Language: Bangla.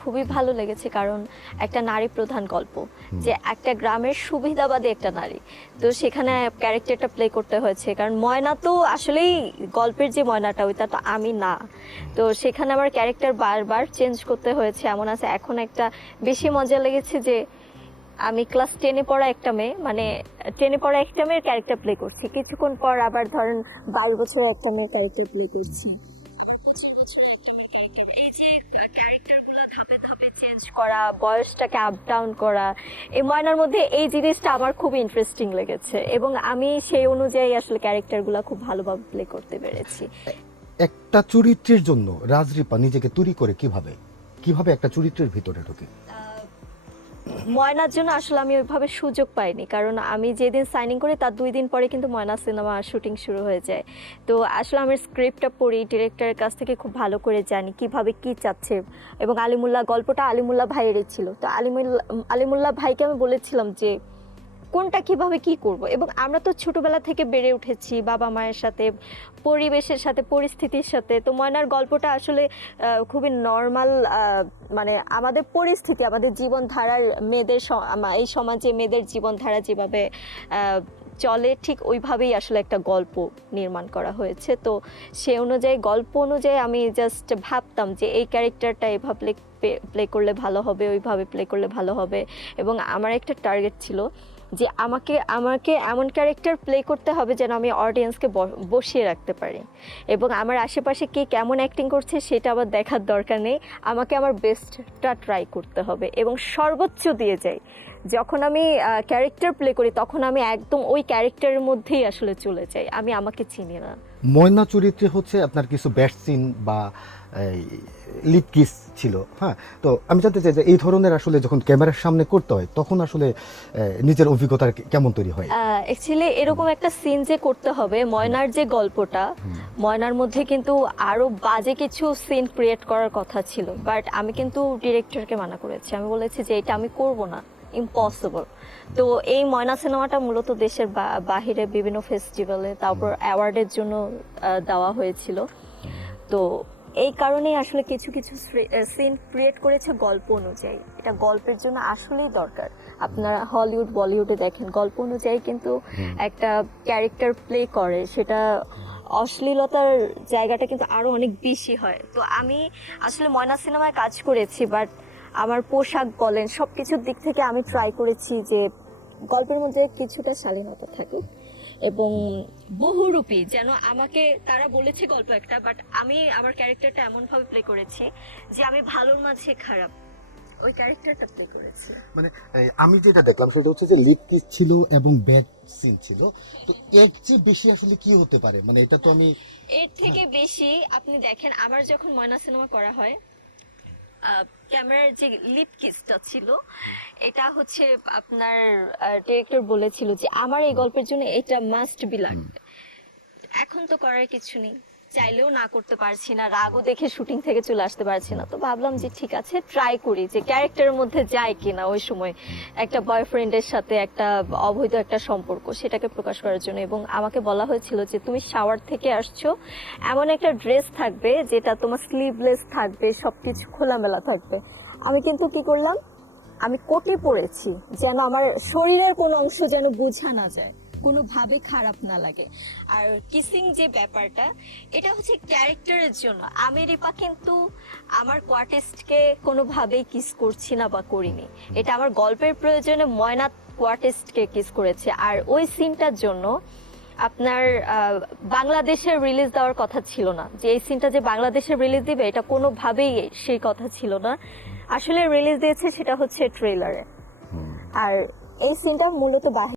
খুবই ভালো লেগেছে কারণ একটা নারী প্রধান গল্প যে একটা গ্রামের সুবিধাবাদী একটা নারী। তো সেখানে ক্যারেক্টারটা প্লে করতে হয়েছে কারণ ময়না তো আসলেই গল্পের যে ময়নাটা ওইটা তো আমি না। তো সেখানে আমার ক্যারেক্টার বারবার চেঞ্জ করতে হয়েছে এমন আছে। এখন একটা বেশি মজা লেগেছে যে আমি ক্লাস টেনে পড়া একটা মেয়ে মানে টেনে পড়া একটা মেয়ের ক্যারেক্টার প্লে করছি। কিছুক্ষণ পর আবার ধরেন বারো বছরের একটা মেয়ের ক্যারেক্টার প্লে করছি। আবার পঁচিশ বছরের একটা মেয়ের ক্যারেক্টার এই যে করা, বয়সটাকে আপ ডাউন করা, এই ময়নার মধ্যে এই জিনিসটা আমার খুব ইন্টারেস্টিং লেগেছে এবং আমি সেই অনুযায়ী আসলে ক্যারেক্টারগুলো খুব ভালোভাবে প্লে করতে পেরেছি। একটা চরিত্রের জন্য রাজরিপা নিজেকে তৈরি করে কীভাবে? কীভাবে একটা চরিত্রের ভিতরে ঢোকে? ময়নার জন্য আসলে আমি ওইভাবে সুযোগ পাইনি। কারণ আমি যেদিন সাইনিং করি, তার দুই দিন পরে কিন্তু ময়না সিনেমা শুটিং শুরু হয়ে যায়। তো আসলে আমি স্ক্রিপ্টটা পড়ি ডিরেক্টরের কাছ থেকে খুব ভালো করে জানি কীভাবে কি চাচ্ছে। এবং আলিমুল্লাহ, গল্পটা আলিমুল্লাহ ভাইয়েরই ছিল। তো আলিমুল্লাহ আলিমুল্লাহ ভাইকে আমি বলেছিলাম যে কোনটা কীভাবে কি করব? এবং আমরা তো ছোটবেলা থেকে বেড়ে উঠেছি, বাবা মায়ের সাথে, পরিবেশের সাথে, পরিস্থিতির সাথে। তো ময়নার গল্পটা আসলে খুবই নর্মাল মানে আমাদের পরিস্থিতি, আমাদের জীবনধারার মেয়েদের এই সমাজে মেয়েদের জীবনধারা যেভাবে চলে, ঠিক ওইভাবেই আসলে একটা গল্প নির্মাণ করা হয়েছে। তো সে অনুযায়ী, গল্প অনুযায়ী আমি জাস্ট ভাবতাম যে এই ক্যারেক্টারটা এভাবে প্লে করলে ভালো হবে, ওইভাবে প্লে করলে ভালো হবে। এবং আমার একটা টার্গেট ছিল যে আমাকে আমাকে এমন ক্যারেক্টার প্লে করতে হবে যেন আমি অডিয়েন্সকে বসিয়ে রাখতে পারি। এবং আমার আশেপাশে কে কেমন অ্যাক্টিং করছে সেটা আবার দেখার দরকার নেই। আমাকে আমার বেস্টটা ট্রাই করতে হবে এবং সর্বোচ্চ দিয়ে যাই। যখন আমি ক্যারেক্টার প্লে করি তখন আমি একদম ওই ক্যারেক্টারের মধ্যেই আসলে চলে যাই। আমি আমাকে চিনি না। ময়না চরিত্রে হচ্ছে আপনার কিছু ব্যাট সিন বা লিপ কিস ছিল হ্যাঁ? তো আমি জানতে চাই যে এই ধরনের আসলে যখন ক্যামেরার সামনে করতে হয় তখন আসলে নিজের অভিজ্ঞতা কেমন তৈরি হয়? অ্যাকচুয়ালি এরকম একটা সিন যে করতে হবে ময়নার যে গল্পটা ময়নার মধ্যে কিন্তু আরও বাজে কিছু সিন ক্রিয়েট করার কথা ছিল। বাট আমি কিন্তু ডিরেক্টরকে মানা করেছি। আমি বলেছি যে এটা আমি করব না। ইম্পসিবল তো এই ময়না সিনেমাটা মূলত দেশের বাহিরে বিভিন্ন ফেস্টিভ্যালে তারপর অ্যাওয়ার্ডের জন্য দেওয়া হয়েছিল। তো এই কারণেই আসলে কিছু কিছু সিন ক্রিয়েট করেছে গল্প অনুযায়ী। এটা গল্পের জন্য আসলেই দরকার। আপনারা হলিউড বলিউডে দেখেন গল্প অনুযায়ী কিন্তু একটা ক্যারেক্টার প্লে করে। সেটা অশ্লীলতার জায়গাটা কিন্তু আরও অনেক বেশি হয়। তো আমি আসলে ময়না সিনেমায় কাজ করেছি বাট আমার পোশাক বলেন সব কিছুর দিক থেকে আমি ট্রাই করেছি যে গল্পের মধ্যে কিছুটা শালীনতা থাকুক এবং বহুরূপী যেন আমাকে তারা বলেছে গল্প একটা বাট আমি আমার ক্যারেক্টারটা এমন ভাবে প্লে করেছি যে আমি ভালোর মাঝে খারাপ ওই ক্যারেক্টারটা প্লে করেছি। মানে আমি যেটা দেখলাম সেটা হচ্ছে যে লিপ কিস ছিল এবং ব্যাট সিন ছিল। তো এর চেয়ে বেশি আসলে কি হতে পারে? মানে এটা তো আমি এর থেকে বেশি আপনি দেখেন আমার যখন ময়না সিনেমা করা হয় ক্যামেরার যে লিপ কিসটা ছিল এটা হচ্ছে আপনার ডিরেক্টর বলেছিল যে আমার এই গল্পের জন্য এটা মাস্ট বি লাগবে। এখন তো করার কিছু নেই। চাইলেও না করতে পারছি না, রাগও দেখে শুটিং থেকে চলে আসতে পারছি না। তো ভাবলাম যে ঠিক আছে ট্রাই করি যে ক্যারেক্টারের মধ্যে যায় কিনা ওই সময়। একটা বয়ফ্রেন্ডের সাথে একটা অবৈধ একটা সম্পর্ক, সেটাকে প্রকাশ করার জন্য। এবং আমাকে বলা হয়েছিল যে তুমি শাওয়ার থেকে আসছো, এমন একটা ড্রেস থাকবে যেটা তোমার স্লিভলেস থাকবে সব কিছু খোলামেলা থাকবে। আমি কিন্তু কি করলাম, আমি কোটে পড়েছি যেন আমার শরীরের কোনো অংশ যেন বোঝা না যায়। কোনোভাবে খারাপ না লাগে। আর কিসিং যে ব্যাপারটা এটা হচ্ছে ক্যারেক্টারের জন্য। আমি রিপা কিন্তু আমার কোয়ার্টিস্টকে কোনোভাবেই কিস করছি না বা করিনি। এটা আমার গল্পের প্রয়োজনে ময়না কোয়ার্টিস্টকে কিস করেছে। আর ওই সিনটার জন্য আপনার আহ, বাংলাদেশের রিলিজ দেওয়ার কথা ছিল না। যে এই সিনটা যে বাংলাদেশে রিলিজ দিবে এটা কোনোভাবেই সেই কথা ছিল না। আসলে রিলিজ দিয়েছে সেটা হচ্ছে ট্রেলারে আর এই সিনটা মূলত বাহির